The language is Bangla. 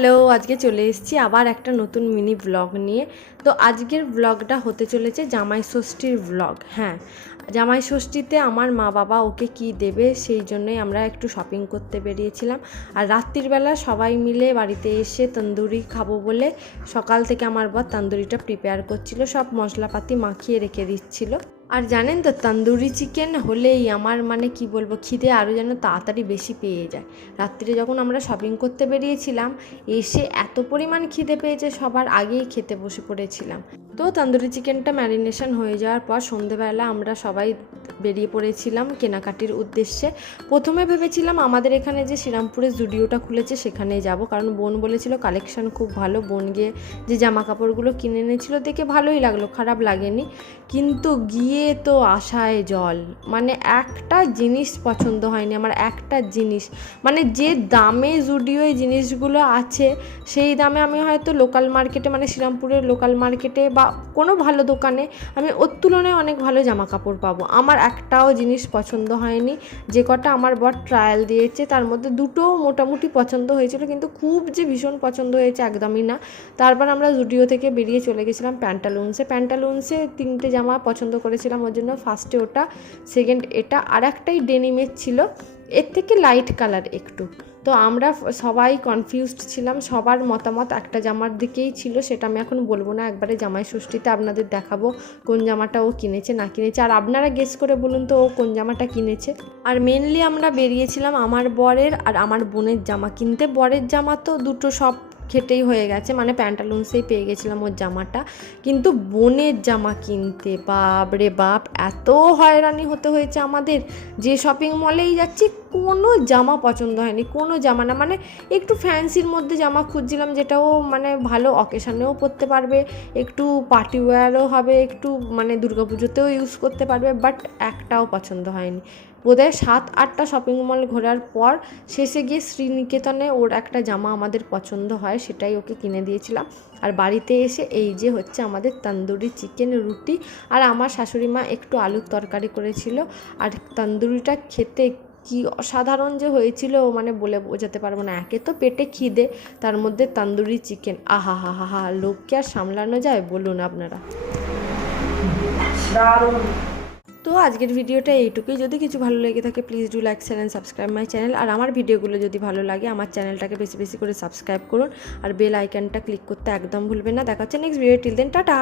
হ্যালো, আজকে চলে এসেছি আবার একটা নতুন মিনি ব্লগ নিয়ে। তো আজকের ব্লগটা হতে চলেছে জামাই ষষ্ঠীর ব্লগ হ্যাঁ। জামাই ষষ্ঠীতে আমার মা বাবা ওকে কি দেবে সেই জন্যই আমরা একটু শপিং করতে বেরিয়েছিলাম। আর রাত্রির বেলা সবাই মিলে বাড়িতে এসে তন্দুরি খাব বলে সকাল থেকে আমার বর তন্দুরিটা প্রিপেয়ার করছিল, সব মশলাপাতি মাখিয়ে রেখে দিচ্ছিল। আর জানেন তো, তন্দুরি চিকেন হলেই আমার মানে কি বলব, খিদে আরও যেন তাড়াতাড়ি বেশি পেয়ে যায়। রাত্রিরে যখন আমরা শপিং করতে বেরিয়েছিলাম, এসে এত পরিমাণ খিদে পেয়েছে, সবার আগেই খেতে বসে পড়েছিলাম। তো তন্দুরি চিকেনটা ম্যারিনেশন হয়ে যাওয়ার পর সন্ধেবেলা আমরা সবাই বেরিয়ে পড়েছিলাম কেনাকাটির উদ্দেশ্যে। প্রথমে ভেবেছিলাম আমাদের এখানে যে শ্রীরামপুরে জুডিওটা খুলেছে সেখানেই যাব, কারণ বোন বলেছিল কালেকশন খুব ভালো। বোন গিয়ে যে জামা কাপড়গুলো কিনে এনেছিল দেখে ভালোই লাগল, খারাপ লাগেনি। কিন্তু গিয়ে তো আশায় জল মানে একটা জিনিস পছন্দ হয়নি, আমার একটা জিনিস মানে যে দামে জুডিওয় জিনিসগুলো আছে, সেই দামে আমি হয়তো লোকাল মার্কেটে মানে শ্রীরামপুরের লোকাল মার্কেটে বা কোনো ভালো দোকানে আমি ওর তুলনায় অনেক ভালো জামা কাপড় পাবো। আমার একটাও জিনিস পছন্দ হয়নি। যে কটা আমার বর ট্রায়াল দিয়েছে, তার মধ্যে দুটো মোটামুটি পছন্দ হয়েছিল, কিন্তু খুব যে ভীষণ পছন্দ হয়েছে একদমই না। তারপর আমরা জুডিও থেকে বেরিয়ে চলে গেছিলাম প্যান্টালুন্সে প্যান্টালুন্সে তিনটে জামা পছন্দ করেছিলাম, ওর জন্য ফার্স্টে ওটা সেকেন্ড এটা, আর একটাই ডেনিমের ছিল। এর থেকে লাইট কালার একটু। তো আমরা সবাই কনফিউজড ছিলাম। সবার মতামত একটা জামার দিকেই ছিল, সেটা আমি এখন বলব না। একবারে জামাই ষষ্ঠীতে আপনাদের দেখাবো কোন জামাটা ও কিনেছে, না কিনেছে। আর আপনারা গেস করে বলুন তো ও কোন জামাটা কিনেছে? আর মেনলি আমরা বেরিয়েছিলাম আমার বরের আর আমার বোনের জামা। কিনতে বরের জামা তো দুটো সব খেটেই হয়ে গেছে। মানে প্যান্টালুন্সেই পেয়ে গেছিলাম ওর জামাটা। কিন্তু বোনের জামা কিনতে বাপ রে বাপ, এত হয়রানি হতে হয়েছে আমাদের। যে শপিং মলেই যাচ্ছি, কোনো জামা পছন্দ হয়নি, কোনো জামা না। মানে একটু ফ্যান্সির মধ্যে জামা খুঁজছিলাম যেটাও মানে ভালো অকেশানেও পরতে পারবে, একটু পার্টি ওয়্যারও হবে, একটু মানে দুর্গাপুজোতেও ইউজ করতে পারবে বাট একটাও পছন্দ হয়নি। বোধহয় সাত, আটটা শপিং মল ঘোরার পর শেষে গিয়ে শ্রীনিকেতনে ওর একটা জামা আমাদের পছন্দ হয়, সেটাই ওকে কিনে দিয়েছিলাম। আর বাড়িতে এসে এই যে হচ্ছে আমাদের তন্দুরি চিকেন রুটি আর আমার শাশুড়ি মা একটু আলুর তরকারি করেছিল। আর তন্দুরিটা খেতে কি অসাধারণ যে হয়েছিল মানে বলে বোঝাতে পারব না। একে তো পেটে খিদে, তার মধ্যে তান্দুরি চিকেন আহা হা হা হা, লোককে আর সামলানো যায় বলুন আপনারা। তো আজকের ভিডিওটা এইটুকুই। যদি কিছু ভালো লেগে থাকে please do like share and subscribe my channel আর আমার ভিডিওগুলো যদি ভালো লাগে, আমার চ্যানেলটাকে বেশি বেশি করে সাবস্ক্রাইব করুন। আর বেল আইকনটা ক্লিক করতে একদম ভুলবেন না। দেখা হচ্ছে next video till then tata!